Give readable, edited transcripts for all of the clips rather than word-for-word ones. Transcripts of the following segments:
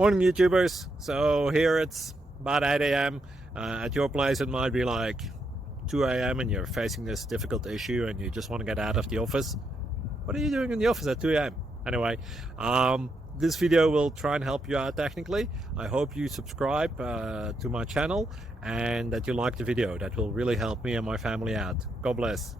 Morning YouTubers. So here it's about 8 a.m. At your place it might be like 2 a.m. and you're facing this difficult issue and you just want to get out of the office. What are you doing in the office at 2 a.m.? Anyway, this video will try and help you out technically. I hope you subscribe to my channel and that you like the video. That will really help me and my family out. God bless.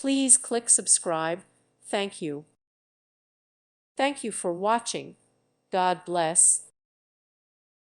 Please click subscribe. Thank you. Thank you for watching. God bless.